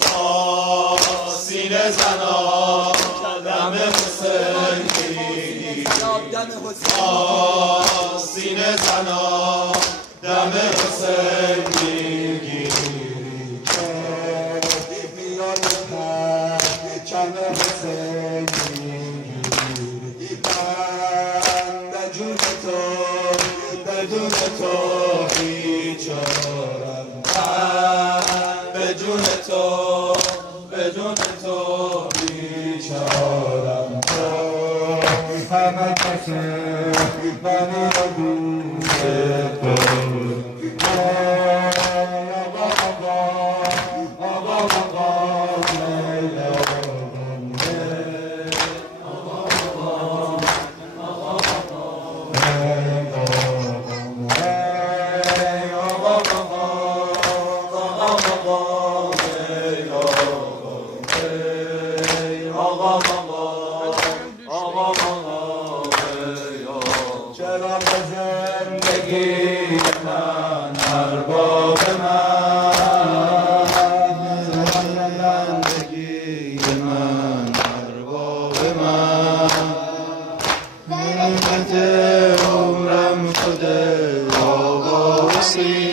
با سینه زنا دم حسین گیری، با سینه زنا دم حسین میگیری، میان پرچم حسین میگیری. من بدون تو بیچارم، من بدون تو بیچارم. همه کسی منو دوست دارم. چرا به زندگی من ارباب من، زندگی من ارباب من، نعمت عمرم شده آقا وسیع.